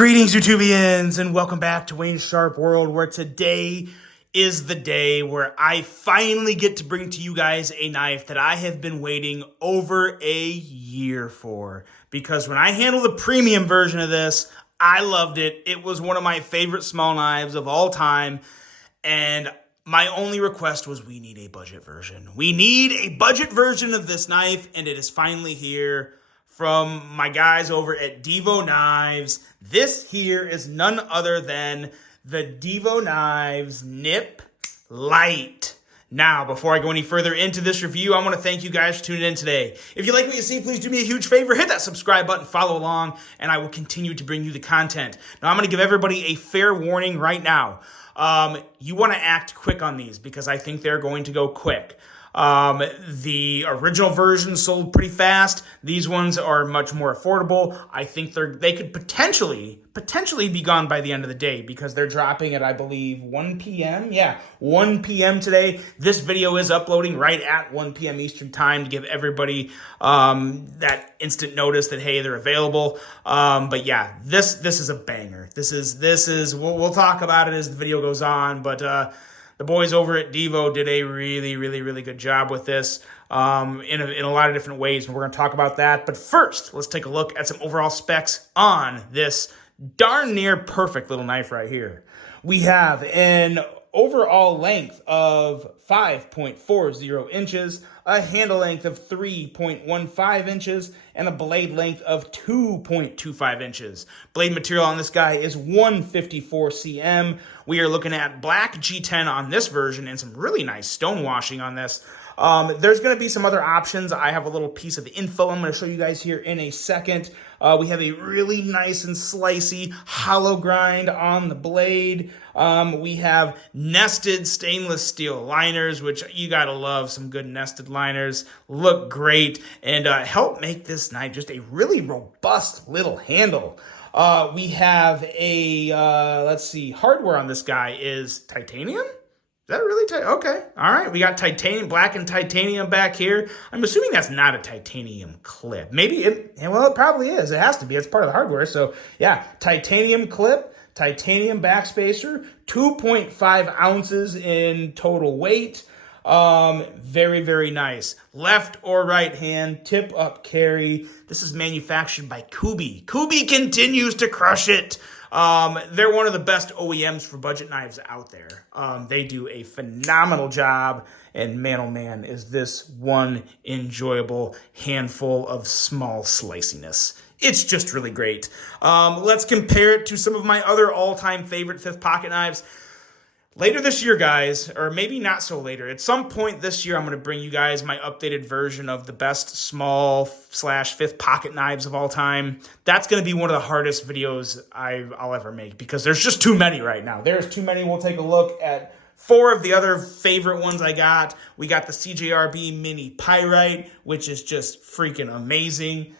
Greetings, YouTubians, and welcome back to Wayne's Sharp World, where today is the day where I finally get to bring to you guys a knife that I have been waiting over a year for. Because when I handled the premium version of this, I loved it. It was one of my favorite small knives of all time, and my only request was we need a budget version. We need a budget version of this knife, and it is finally here from my guys over at Devo Knives. This here is none other than the Devo Knives Nip Light. Now, before I go any further into this review, I want to thank you guys for tuning in today. If you like what you see, please do me a huge favor. Hit that subscribe button, follow along, and I will continue to bring you the content. Now, I'm going to give everybody a fair warning right now. You want to act quick on these because I think they're going to go quick. The original version sold pretty fast. These ones are much more affordable. I think they could potentially be gone by the end of the day because they're dropping at, I believe, 1 p.m. Yeah, 1 p.m. today. This video is uploading right at 1 p.m. Eastern time to give everybody that instant notice that, hey, they're available. But yeah, this is a banger. This is we'll talk about it as the video goes on, but the boys over at Devo did a really good job with this in a lot of different ways, and we're going to talk about that. But first, let's take a look at some overall specs on this darn near perfect little knife right here. We have an overall length of 5.40 inches, a handle length of 3.15 inches, and a blade length of 2.25 inches. Blade material on this guy is 154 cm. We are looking at black G10 on this version and some really nice stone washing on this. There's going to be some other options. I have a little piece of info I'm going to show you guys here in a second. We have a really nice and slicey hollow grind on the blade. We have nested stainless steel liners, which you got to love. Some good nested liners. Look great and help make this knife just a really robust little handle. We have a, let's see, hardware on this guy is titanium? Is that really tight? Okay. All right. We got titanium, black and titanium back here. I'm assuming that's not a titanium clip. Maybe well, it probably is. It has to be. It's part of the hardware. So yeah, titanium clip, titanium backspacer, 2.5 ounces in total weight. Very nice. Left or right hand, tip up carry. This is manufactured by Kubi. Kubi continues to crush it. They're one of the best OEMs for budget knives out there. They do a phenomenal job, and man, oh man, is this one enjoyable handful of small sliciness. It's just really great. Let's compare it to some of my other all-time favorite fifth pocket knives. Later this year, guys, or maybe not so later, at some point this year, I'm going to bring you guys my updated version of the best small/fifth pocket knives of all time. That's going to be one of the hardest videos I'll ever make because there's just too many right now. There's too many. We'll take a look at 4 of the other favorite ones I got. We got the CJRB Mini Pyrite, which is just freaking amazing.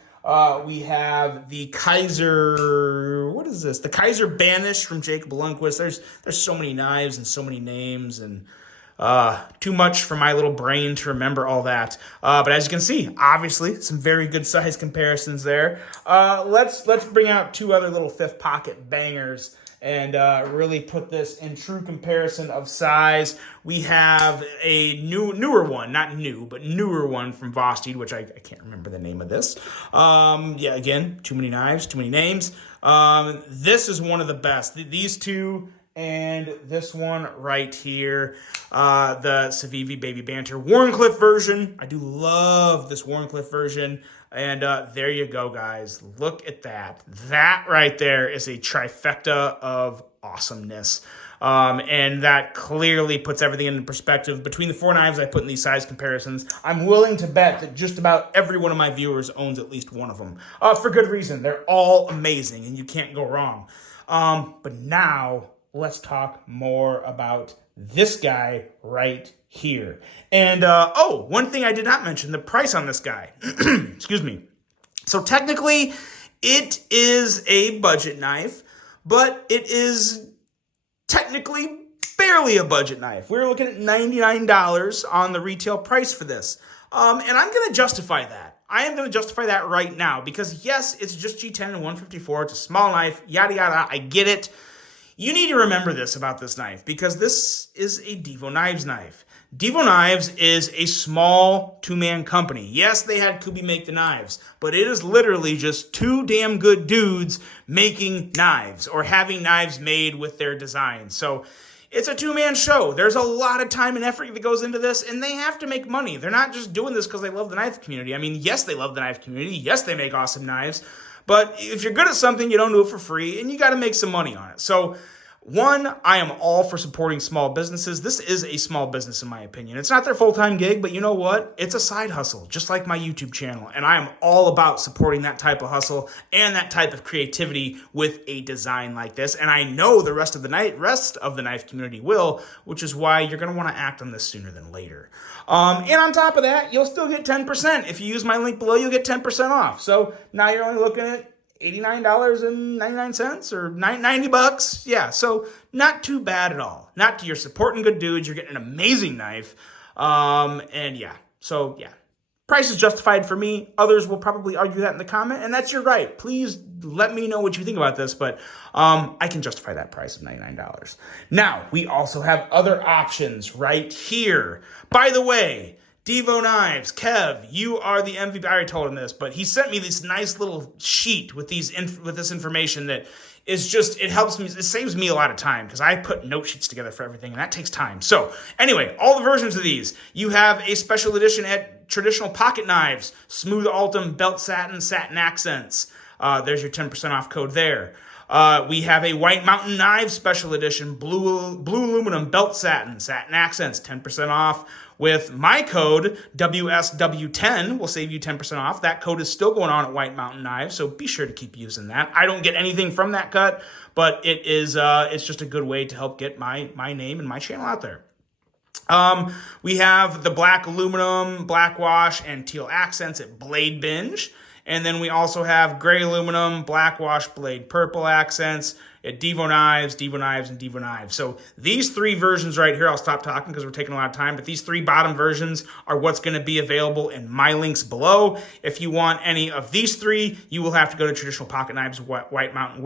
We have the Kaiser, what is this? The Kaiser Banish from Jacob Lundquist. There's so many knives and so many names and too much for my little brain to remember all that. But as you can see, obviously some very good size comparisons there. Let's bring out 2 other little fifth pocket bangers and really put this in true comparison of size. We have a newer one, not new, but newer one from Vosteed, which I can't remember the name of this. Yeah, again, too many knives, too many names. This is one of the best. These two and this one right here, the Civivi Baby Banter Wharncliffe version. I do love this Wharncliffe version. And there you go, guys. Look at that. That right there is a trifecta of awesomeness. And that clearly puts everything into perspective. Between the 4 knives I put in these size comparisons, I'm willing to bet that just about every one of my viewers owns at least one of them. For good reason. They're all amazing, and you can't go wrong. But now, let's talk more about this guy right here. And, oh, one thing I did not mention, the price on this guy. Excuse me. So technically, it is a budget knife, but it is technically barely a budget knife. We're looking at $99 on the retail price for this. And I'm going to justify that. I am going to justify that right now because, yes, it's just G10 and 154. It's a small knife, yada, yada. I get it. You need to remember this about this knife because this is a Devo Knives knife. Devo Knives is a small two-man company. Yes, they had Kubi make the knives, but it is literally just two damn good dudes making knives or having knives made with their designs. So it's a two-man show. There's a lot of time and effort that goes into this, and they have to make money. They're not just doing this because they love the knife community. I mean, yes, they love the knife community. Yes, they make awesome knives. But if you're good at something, you don't do it for free, and you got to make some money on it. So, one, I am all for supporting small businesses. This is a small business, in my opinion. It's not their full-time gig, but you know what? It's a side hustle, just like my YouTube channel. And I am all about supporting that type of hustle and that type of creativity with a design like this. And I know the rest of the knife community will, which is why you're going to want to act on this sooner than later. And on top of that, you'll still get 10%. If you use my link below, you'll get 10% off. So now you're only looking at $89.99 or $90. Yeah, so not too bad at all. You're supporting good dudes. You're getting an amazing knife. And yeah, so yeah. Price is justified for me. Others will probably argue that in the comment, and that's your right. Please let me know what you think about this, but I can justify that price of $99. Now, we also have other options right here. By the way, Devo Knives, Kev, you are the MVP. I already told him this, but he sent me this nice little sheet with this information that is just, it helps me, it saves me a lot of time because I put note sheets together for everything, and that takes time. So anyway, all the versions of these, you have a special edition at traditional pocket knives, smooth Altum, belt satin, satin accents. There's your 10% off code there. We have a White Mountain Knives special edition, blue aluminum belt satin, satin accents, 10% off. With my code, WSW10, will save you 10% off. That code is still going on at White Mountain Knives, so be sure to keep using that. I don't get anything from that cut, but it is it's just a good way to help get my name and my channel out there. We have the black aluminum, black wash, and teal accents at Blade Binge. And then we also have gray aluminum, black wash, blade purple accents at Devo Knives, and Devo Knives. So these three versions right here, I'll stop talking because we're taking a lot of time, but these three bottom versions are what's going to be available in my links below. If you want any of these three, you will have to go to Traditional Pocket Knives, White Mountain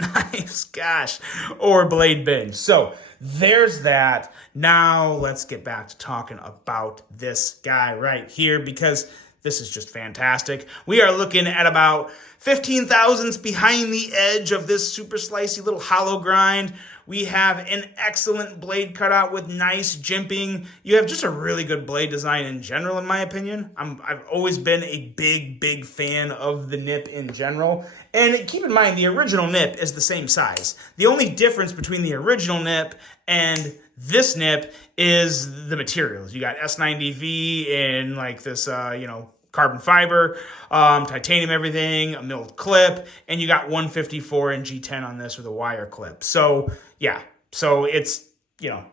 Knives, gosh, or Blade Binge. So there's that. Now let's get back to talking about this guy right here because this is just fantastic. We are looking at about 15 thousandths behind the edge of this super slicey little hollow grind. We have an excellent blade cutout with nice jimping. You have just a really good blade design in general, in my opinion. I've always been a big fan of the nip in general. And keep in mind, the original nip is the same size. The only difference between the original nip and this nip is the materials. You got S90V and like this, carbon fiber, titanium everything, a milled clip, and you got 154 and G10 on this with a wire clip. So yeah, so it's,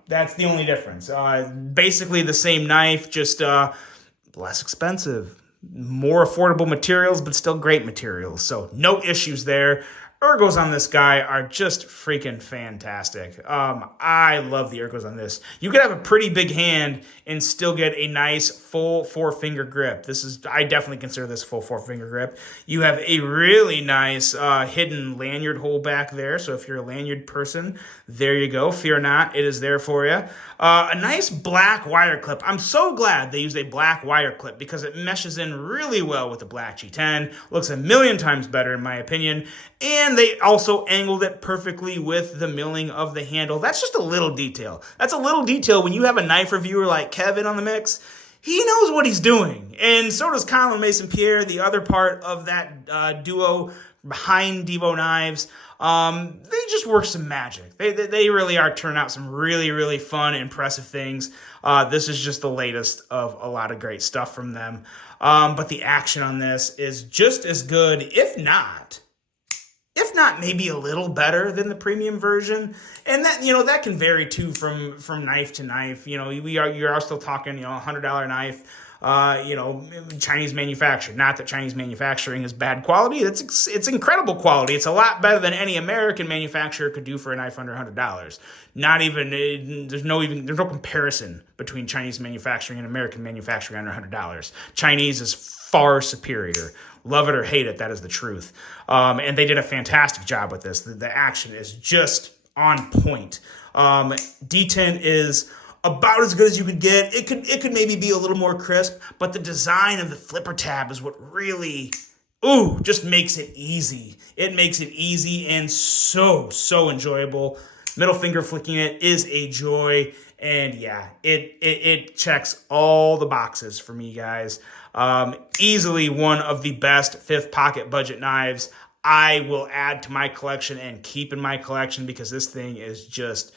that's the only difference. Basically the same knife, just less expensive, more affordable materials, but still great materials. So no issues there. Ergos on this guy are just freaking fantastic. I love the ergos on this. You could have a pretty big hand and still get a nice full 4-finger grip. I definitely consider this full 4-finger grip. You have a really nice hidden lanyard hole back there. So if you're a lanyard person, there you go. Fear not, it is there for you. A nice black wire clip. I'm so glad they used a black wire clip because it meshes in really well with the black G10. Looks a million times better in my opinion. And they also angled it perfectly with the milling of the handle. That's just a little detail. That's a little detail when you have a knife reviewer like Kevin on the mix. He knows what he's doing. And so does Colin Mason Pierre, the other part of that duo behind Devo Knives. They just work some magic. They really are turning out some really fun, impressive things. This is just the latest of a lot of great stuff from them. But the action on this is just as good, if not maybe a little better than the premium version. And that, that can vary too from knife to knife. You're still talking, $100 knife, Chinese manufactured. Not that Chinese manufacturing is bad quality. It's incredible quality. It's a lot better than any American manufacturer could do for a knife under $100. There's no comparison between Chinese manufacturing and American manufacturing under $100. Chinese is far superior. Love it or hate it, that is the truth. And they did a fantastic job with this. The action is just on point. D10 is about as good as you could get. It could maybe be a little more crisp, but the design of the flipper tab is what really, just makes it easy. It makes it easy and so enjoyable. Middle finger flicking it is a joy. And yeah, it checks all the boxes for me, guys. Easily one of the best fifth pocket budget knives I will add to my collection and keep in my collection, because this thing is just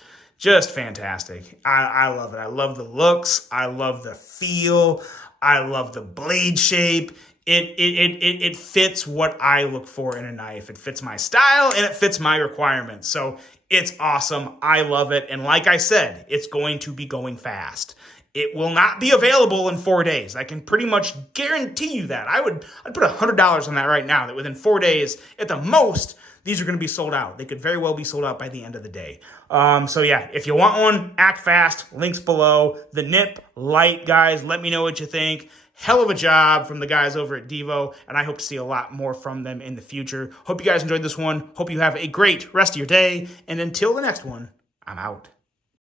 fantastic. I love it. I love the looks. I love the feel. I love the blade shape. It fits what I look for in a knife. It fits my style and it fits my requirements. So it's awesome. I love it. And like I said, it's going to be going fast. It will not be available in 4 days. I can pretty much guarantee you that. I'd put $100 on that right now, that within 4 days, at the most, these are going to be sold out. They could very well be sold out by the end of the day. So yeah, if you want one, act fast. Links below. The Nip Light, guys, let me know what you think. Hell of a job from the guys over at Devo, and I hope to see a lot more from them in the future. Hope you guys enjoyed this one. Hope you have a great rest of your day, and until the next one, I'm out.